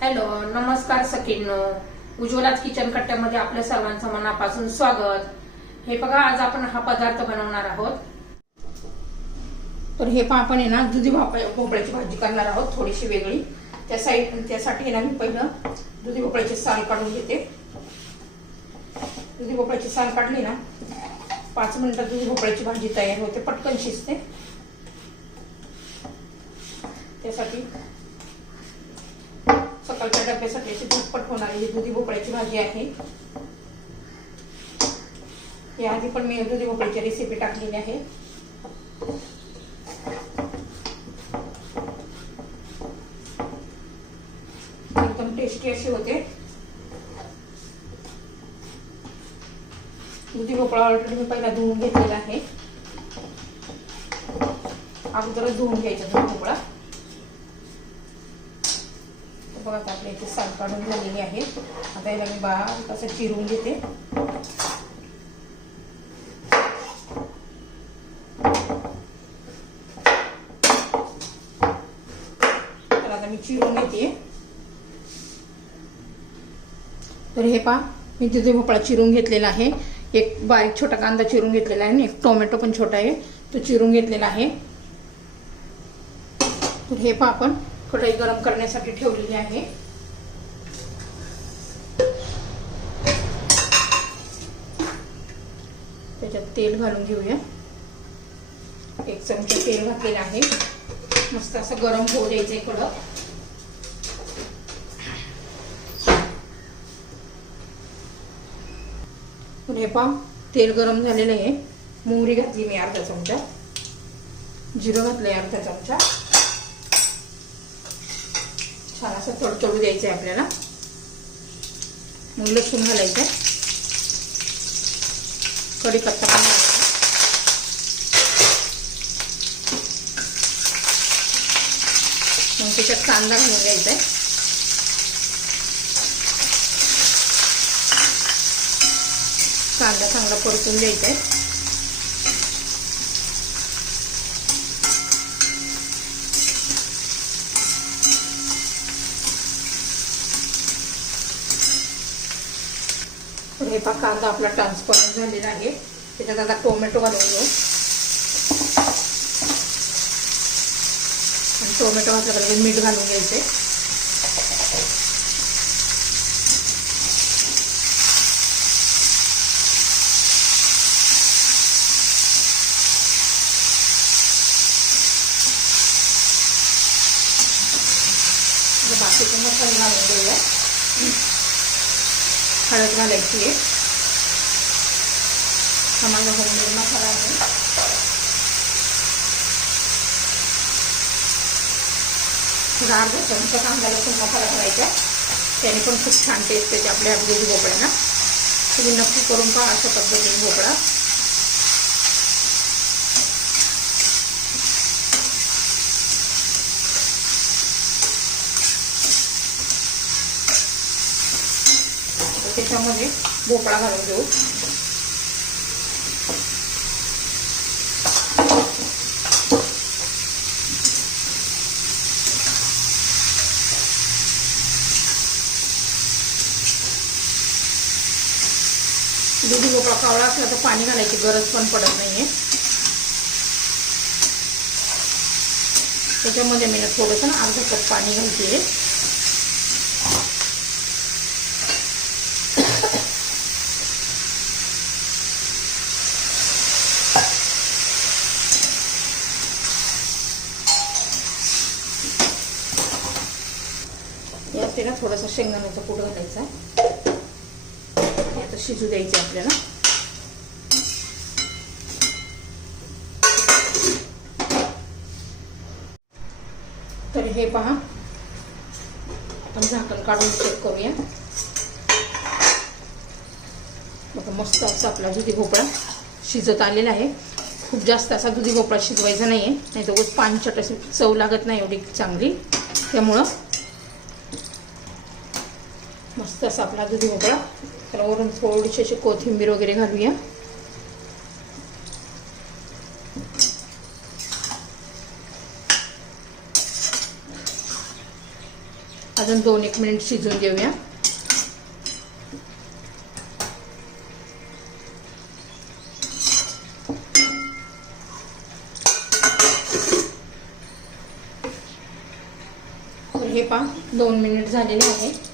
Hello नमस्कार सखींनो. उज्ज्वलाच kitchen कट्ट्यामध्ये आपल्या सर्वांचं मनापासून स्वागत. हे बघा आज आपण हा पदार्थ बनवणार आहोत. तर हे पण आपण आहे ना दुधी भोपळ्याची भाजी करणार आहोत थोडीशी वेगळी. त्या साईड त्यासाठी ना मी पहिलं दुधी भोपळ्याची साल काढून घेते. दुधी भोपळ्याची साल काढली ना पाच मिनिटात दुधी भोपळ्याची भाजी तयार होते पटकन शिजते. त्यासाठी सकाळच्या डब्यासाठी अशी झटपट होणारी ही दुधी भोपळ्याची भाजी आहे. याआधी पण मी दुधी भोपळ्याची रेसिपी टाकलेली आहे. एकदम टेस्टी अशी होते. दुधी भोपळा ऑलरेडी मी पहिला धुवून घेतलेला आहे. अगोदरच धुवून घ्यायचा दुधी भोपळा. बघा आता आपल्या साल झालेली आहे. आता बारीक असं चिरून घेते. तर आता हे एक बारीक छोटा कांदा चिरून घेतलेला एक टोमॅटो पण छोटा तो चिरून घेतलेला आहे. हे कढई गरम करण्यासाठी ठेवलेली आहे. त्याच्यात तेल घालून घेऊया. एक चमचा तेल घातलेलं आहे. मस्त असं गरम होऊ द्यायचंय कडक हे पहा तेल गरम झालेलं आहे. मोहरी घातली मी अर्धा चमचा. जिरं घातलंय अर्धा चमचा. छान असं तडतडू द्यायचं आहे आपल्याला. मग लसूण घालायचं आहे. कढीपत्ता पण मग त्याच्यात कांदा घालून घ्यायचा आहे. कांदा चांगला परतून द्यायचा आहे. हे पा कांदा आपला ट्रान्सपरंट झालेला आहे. त्याच्यात आता टोमॅटो घालून घेऊ आणि टोमॅटो घातल्याबरोबर मीठ घालून घ्यायचे. बाकीचे मसाले घालून घेऊया. हळद घालायची आहे हा माझा होममेड मसाला आहे थोडा अर्धा चमचा कांदा लसूण मसाला घालायचा त्याने पण खूप छान टेस्ट येते आपल्या दुधी भोपळ्यांना तुम्ही नक्की करून पहा अशा पद्धतीने भोपळा त्याच्यामध्ये भोपळा घालून घेऊ. दुधी भोपळा कावळा असला तर पाणी घालायची गरज पण पडत नाहीये. त्याच्यामध्ये मी थोडंसं अर्धा कप पाणी घालते. ना थोडासा शेंगदाण्याचा पूड घालायचा. आता शिजू द्यायचं आपल्याला. तर हे पहा. आपण झाकण काढून चेक करूया. बघा मस्त असं आपला दुधी भोपळा शिजत आलेला आहे. खूप जास्त असा दुधी भोपळा शिजवायचा नाही आहे नाही तर पानचट अशी चव लागत नाही एवढी चांगली. त्यामुळं मस्त असा आपला दुधी मोकळा. तर वरून थोडीशी अशी कोथिंबीर वगैरे घालूया. अजून दोन एक मिनिट शिजून घेऊया. हे पहा दोन मिनिट झालेले आहे.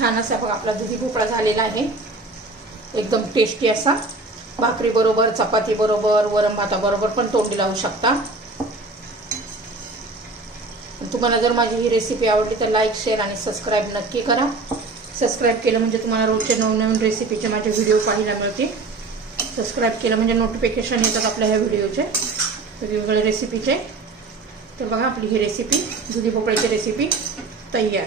छान असा बघा आपला दुधी भोपळा झालेला आहे. एकदम टेस्टी असा. भाकरीबरोबर चपातीबरोबर वरम वरण भाताबरोबर पण तोंडी लावू शकता. तुम्हाला जर माझी ही रेसिपी आवडली तर लाईक शेअर आणि सबस्क्राईब नक्की करा. सबस्क्राईब केलं म्हणजे तुम्हाला रोजचे नवनवीन रेसिपीचे माझे व्हिडिओ पाहायला मिळतील. सबस्क्राईब केलं म्हणजे नोटिफिकेशन येतात आपल्या ह्या व्हिडिओचे वेगवेगळ्या रेसिपीचे तर बघा आपली ही रेसिपी दुधी भोपळ्याची रेसिपी तयार.